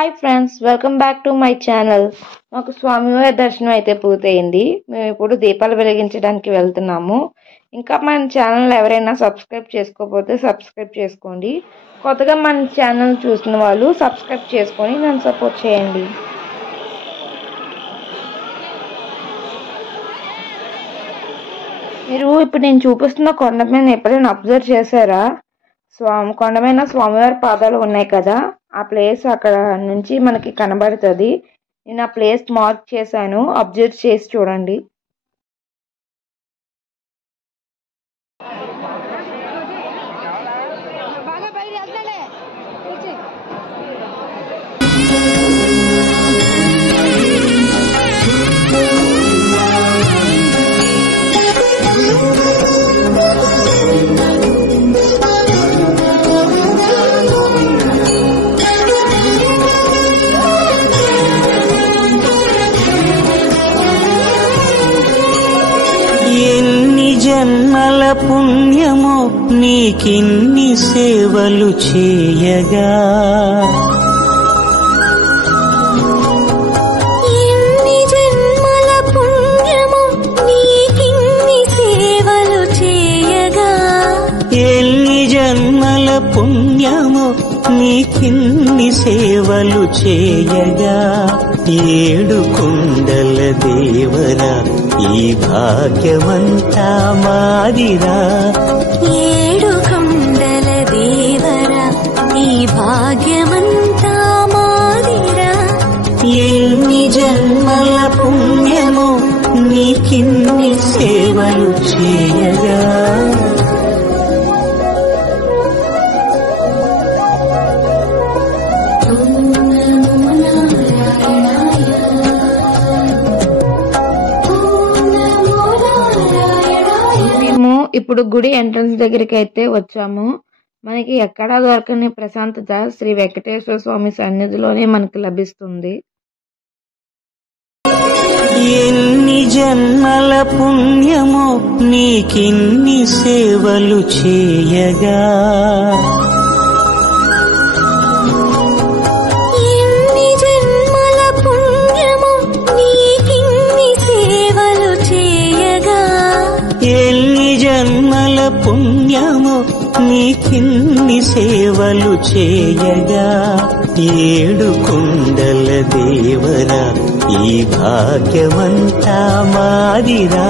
Hi friends, welcome back to my channel. మాకు స్వామివారి దర్శనం అయితే పూర్తయింది. మేము ఇప్పుడు దీపాలు వెలిగించడానికి వెళ్తున్నాము. ఇంకా మన ఛానల్ ఎవరైనా సబ్స్క్రైబ్ చేసుకోకపోతే సబ్స్క్రైబ్ చేసుకోండి. కొత్తగా మన ఛానల్ చూసిన వాళ్ళు సబ్స్క్రైబ్ చేసుకొని నన్ను సపోర్ట్ చేయండి. మీరు ఇప్పుడు నేను చూపిస్తున్న కొండ మీద ఎప్పుడైనా అబ్జర్వ్ చేశారా? కొండమైన స్వామివారి పాదాలు ఉన్నాయి కదా, ఆ ప్లేస్ అక్కడ నుంచి మనకి కనబడుతుంది. నేను ఆ ప్లేస్ మార్క్ చేశాను, అబ్జర్వ్ చేసి చూడండి. జన్మల పుణ్యమో నీకిన్ని సేవలు చేయగా, ఎన్ని జన్మల పుణ్యమో నీకిన్ని సేవలు చేయగా, ఎన్ని జన్మల పుణ్యమో నీకిన్ని సేవలు చేయగా, ఏడు కొండల దేవరా ఈ భాగ్యమంతా మాదిరా, ఏడు కొండల దేవరా ఈ భాగ్యమంతా మాదిరా, ఎన్ని జన్మల పుణ్యమో నీకిన్ని సేవలు చేయగా. ఇప్పుడు గుడి ఎంట్రన్స్ దగ్గరికి అయితే వచ్చాము. మనకి ఎక్కడా దొరకని ప్రశాంతత శ్రీ వెంకటేశ్వర స్వామి సన్నిధిలోనే మనకి లభిస్తుంది. ఎన్ని జన్మల పుణ్యమో నీకిన్ని సేవలు చేయగా, ఎన్ని జన్మల పుణ్యమో నీకిన్ని సేవలు చేయగా, ఎన్ని జన్మల పుణ్యమో నీకిన్ని సేవలు చేయగా, ఏడు కొండల దేవరా ఈ భాగ్యమంతా మాదిరా,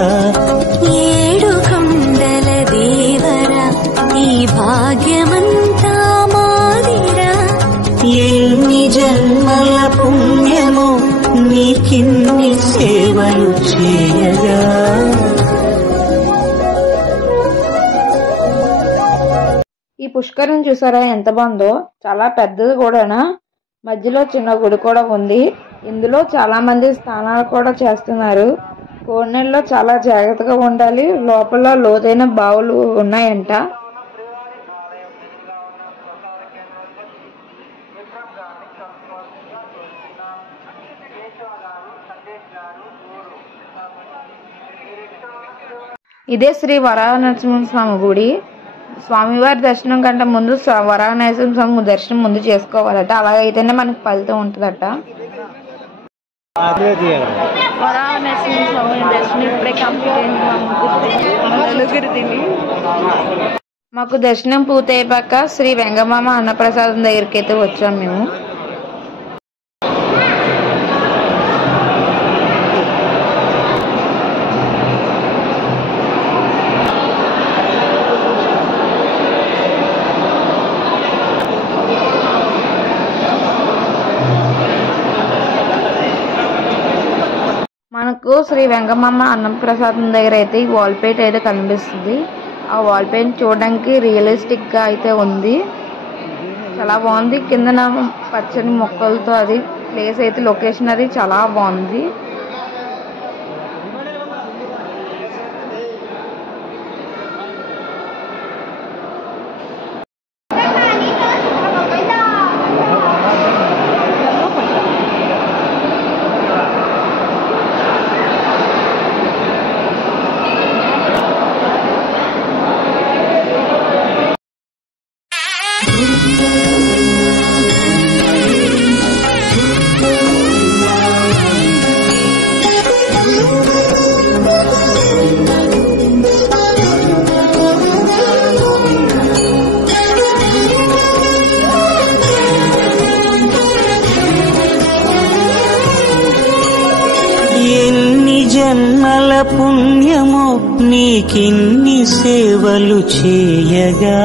ఏడు కొండల దేవరా ఈ భాగ్యమంతా మాదిరా, ఎన్ని జన్మల పుణ్యమో నీకిన్ని సేవలు చేయగా. ఈ పుష్కరం చూసారా ఎంత బాగుందో, చాలా పెద్దది కూడానా. మధ్యలో చిన్న గుడి కూడా ఉంది. ఇందులో చాలా మంది స్నానాలు కూడా చేస్తున్నారు. కోనేరులో చాలా జాగ్రత్తగా ఉండాలి. లోపల లోతైన బావులు ఉన్నాయంట. ఇదే శ్రీ వరాహ నరసింహస్వామి గుడి. స్వామివారి దర్శనం కంటే ముందు వరాహ నరసింహస్వామి దర్శనం ముందు చేసుకోవాలట. అలాగైతేనే మనకి ఫలితం ఉంటుందట. వరాహ నరసింహస్వామి దర్శనం ఇప్పుడే కంప్లీట్ అయింది. మాకు దర్శనం పూర్తయిపోయాక శ్రీ వెంగమామ అన్నప్రసాదం దగ్గరికి అయితే వచ్చాము మేము. మనకు శ్రీ వెంగమామ అన్నప్రసాదం దగ్గర అయితే ఈ వాల్ పెయింట్ అయితే కనిపిస్తుంది. ఆ వాల్ పెయింట్ చూడడానికి రియలిస్టిక్ గా అయితే ఉంది. చాలా బాగుంది. కిందన పచ్చని మొక్కలతో అది ప్లేస్ అయితే లొకేషన్ అది చాలా బాగుంది. నీకిన్ని సేవలు చేయగా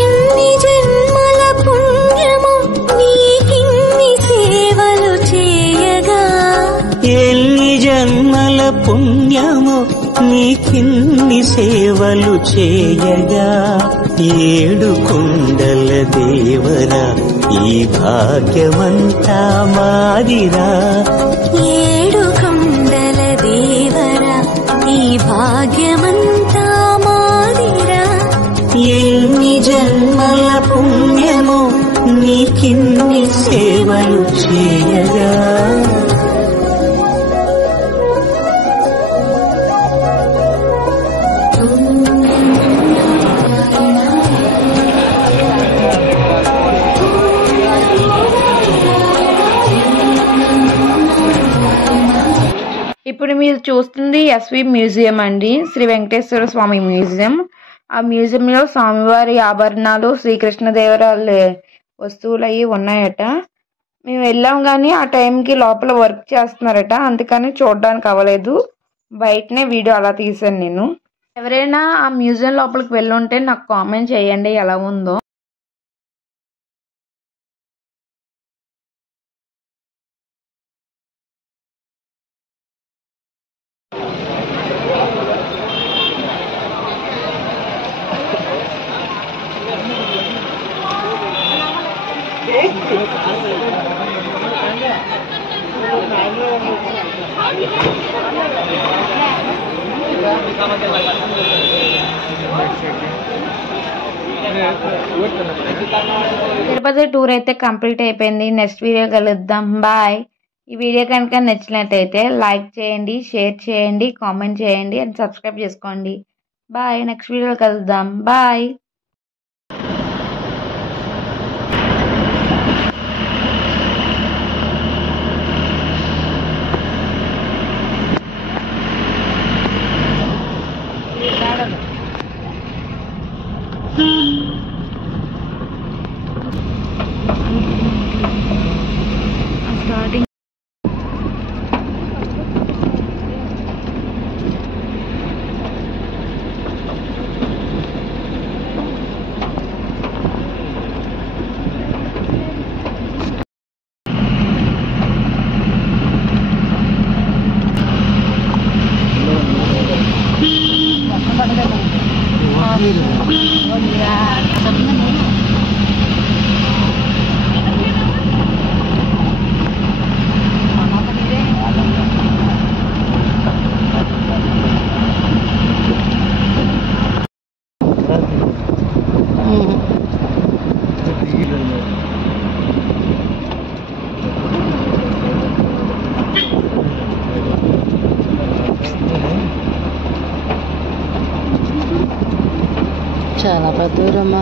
ఎన్ని జన్మల పుణ్యమో నీకిన్ని సేవలు చేయగా ఎన్ని జన్మల పుణ్యమో నీకిన్ని సేవలు చేయగా ఏడు కొండల దేవరా ఈ భాగ్యమంతా మాదిరా ఏడు కొండల దేవరా ఈ భాగ్యమంతా మాదిరా ఎన్ని జన్మల పుణ్యమో నీకిన్ని సేవలు చేయగా ఇప్పుడు మీరు చూస్తుంది ఎస్వి మ్యూజియం అండి, శ్రీ వెంకటేశ్వర స్వామి మ్యూజియం. ఆ మ్యూజియంలో స్వామివారి ఆభరణాలు, శ్రీకృష్ణదేవరాయల వస్తువులు అవి ఉన్నాయట. మేము వెళ్ళాం కానీ ఆ టైంకి లోపల వర్క్ చేస్తున్నారట, అందుకని చూడడానికి అవ్వలేదు. బయటనే వీడియో అలా తీసాను నేను. ఎవరైనా ఆ మ్యూజియం లోపలికి వెళ్ళుంటే నాకు కామెంట్ చేయండి ఎలా ఉందో. తిరుపతి టూర్ అయితే కంప్లీట్ అయిపోయింది. నెక్స్ట్ వీడియో కలుద్దాం. బాయ్. ఈ వీడియో కనుక నచ్చినట్టయితే లైక్ చేయండి, షేర్ చేయండి, కామెంట్ చేయండి అండ్ సబ్స్క్రైబ్ చేసుకోండి. బాయ్. నెక్స్ట్ వీడియో కలుద్దాం. బాయ్. Starting. చాలా దూరమ్మా.